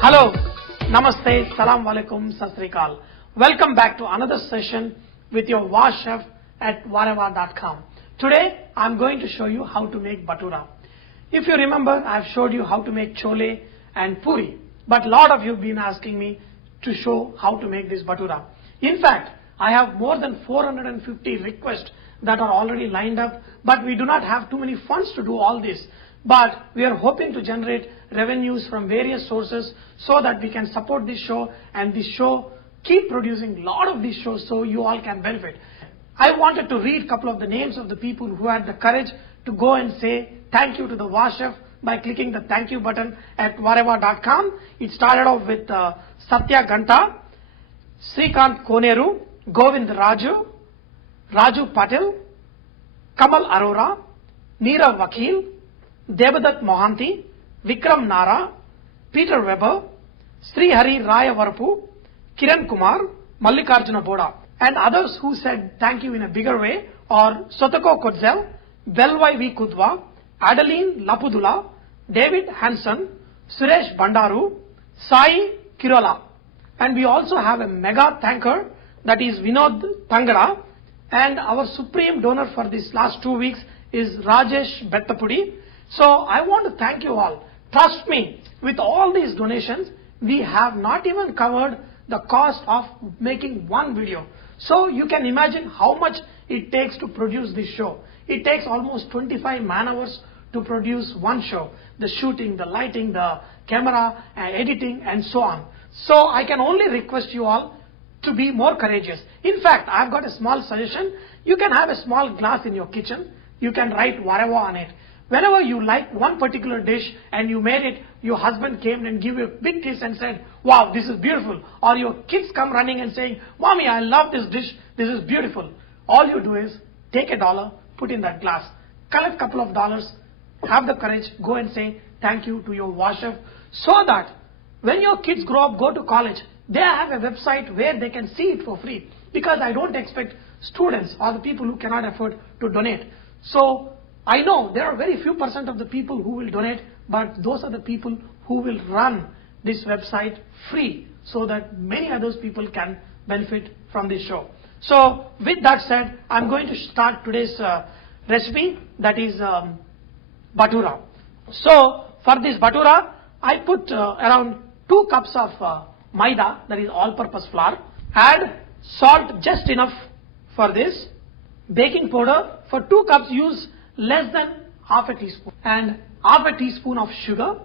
Hello, Namaste, Salam Alaikum, Sat Sri Akal. Welcome back to another session with your VAR chef at vareva.com. Today, I'm going to show you how to make bhatura. If you remember, I've showed you how to make chole and puri, but a lot of you have been asking me to show how to make this bhatura. In fact, I have more than 450 requests that are already lined up, but we do not have too many funds to do all this. But we are hoping to generate revenues from various sources so that we can support this show and this show keep producing a lot of these shows so you all can benefit. I wanted to read a couple of the names of the people who had the courage to go and say thank you to the VAR chef by clicking the thank you button at vareva.com. It started off with Satya Ganta, Srikant Koneru, Govind Raju, Raju Patil, Kamal Arora, Neerav Vakil, Debadat Mohanty, Vikram Nara, Peter Weber, Sri Hari Raya Varapu, Kiran Kumar, Mallikarjuna Boda, and others who said thank you in a bigger way are Sotako Kodzel, Belvai V. Kudwa, Adeline Lapudula, David Hanson, Suresh Bandaru, Sai Kirola. And we also have a mega thanker, that is Vinod Tangara, and our supreme donor for this last 2 weeks is Rajesh Bettapudi. So I want to thank you all. Trust me, with all these donations, we have not even covered the cost of making one video. So you can imagine how much it takes to produce this show. It takes almost 25 man hours to produce one show. The shooting, the lighting, the camera, editing, and so on. So I can only request you all to be more courageous. In fact, I've got a small suggestion. You can have a small glass in your kitchen. You can write Vareva on it. Whenever you like one particular dish and you made it, your husband came and gave you a big kiss and said, wow, this is beautiful. Or your kids come running and saying, Mommy, I love this dish. This is beautiful. All you do is take $1, put in that glass, collect a couple of dollars, have the courage, go and say thank you to your VAR chef so that when your kids grow up, go to college, they have a website where they can see it for free. Because I don't expect students or the people who cannot afford to donate. So I know there are very few % of the people who will donate, but those are the people who will run this website free so that many other people can benefit from this show. So with that said, I'm going to start today's recipe, that is bhatura. So for this bhatura, I put around 2 cups of maida, that is all-purpose flour. Add salt just enough for this. Baking powder, for 2 cups use less than half a teaspoon, and half a teaspoon of sugar.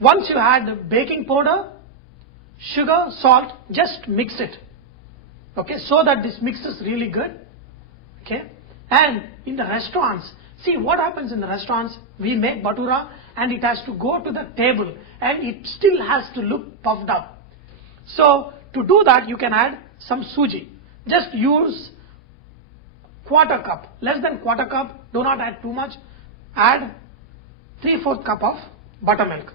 Once you add the baking powder, sugar, salt, just mix it, okay, so that this mixes really good, okay. And in the restaurants, see what happens in the restaurants, we make bhatura and it has to go to the table and it still has to look puffed up. So to do that, you can add some suji. Just use quarter cup, less than quarter cup, do not add too much. Add 3/4 cup of buttermilk.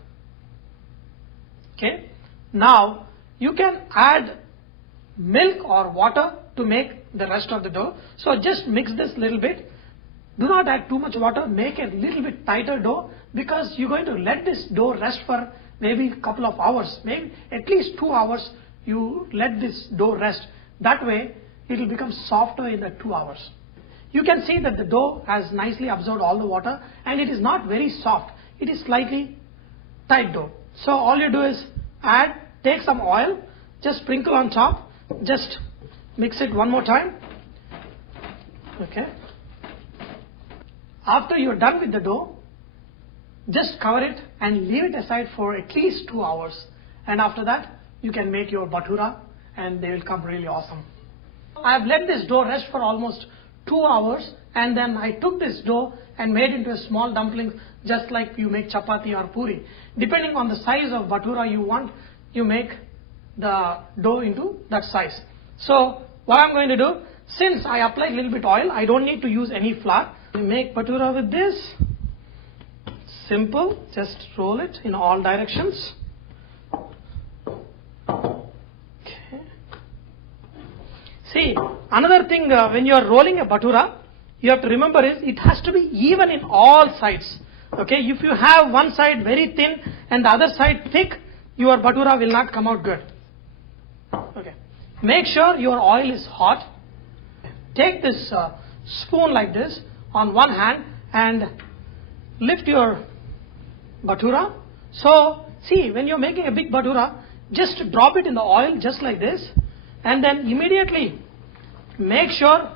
Okay. Now you can add milk or water to make the rest of the dough. So just mix this little bit. Do not add too much water. Make a little bit tighter dough because you're going to let this dough rest for maybe a couple of hours, maybe at least 2 hours. You let this dough rest. That way it will become softer in the 2 hours. You can see that the dough has nicely absorbed all the water and it is not very soft. It is slightly tight dough. So all you do is take some oil, just sprinkle on top, just mix it one more time. Okay. After you're done with the dough, just cover it and leave it aside for at least 2 hours. And after that, you can make your bhatura and they will come really awesome. I have let this dough rest for almost 2 hours and then I took this dough and made into a small dumpling just like you make chapati or puri. Depending on the size of bhatura you want, you make the dough into that size. So what I'm going to do, since I applied a little bit oil, I don't need to use any flour. I make bhatura with this. Simple, just roll it in all directions. Okay. See, another thing when you are rolling a bhatura, you have to remember is it has to be even in all sides. Okay, if you have one side very thin and the other side thick, your bhatura will not come out good. Okay, make sure your oil is hot. Take this spoon like this on one hand and lift your bhatura. So see, when you're making a big bhatura, just drop it in the oil just like this, and then immediately make sure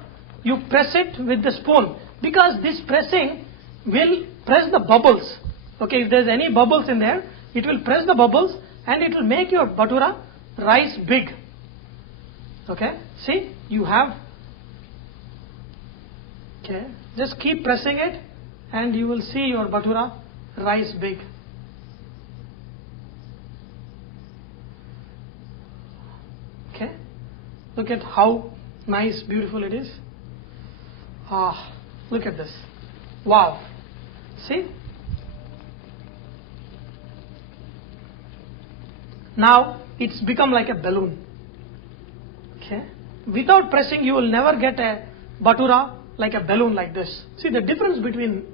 you press it with the spoon, because this pressing will press the bubbles. Okay, if there's any bubbles in there, it will press the bubbles and it will make your bhatura rise big. Okay, see, you have, okay, just keep pressing it and you will see your bhatura rise big. Okay, look at how nice, beautiful it is. Ah, look at this. Wow. See? Now it's become like a balloon. Okay? Without pressing, you will never get a bhatura like a balloon like this. See, the difference between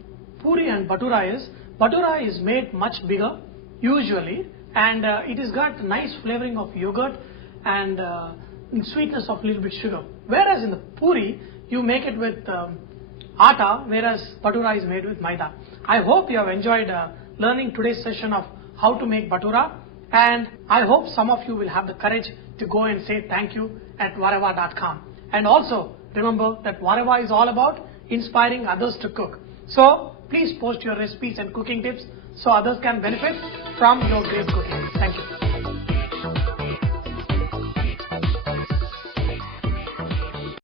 puri and bhatura is made much bigger usually, and it has got nice flavoring of yogurt and sweetness of little bit sugar. Whereas in the puri, you make it with atta, whereas bhatura is made with maida. I hope you have enjoyed learning today's session of how to make bhatura, and I hope some of you will have the courage to go and say thank you at Vareva.com. And also remember that Vareva is all about inspiring others to cook. So please post your recipes and cooking tips so others can benefit from your great cooking. Thank you.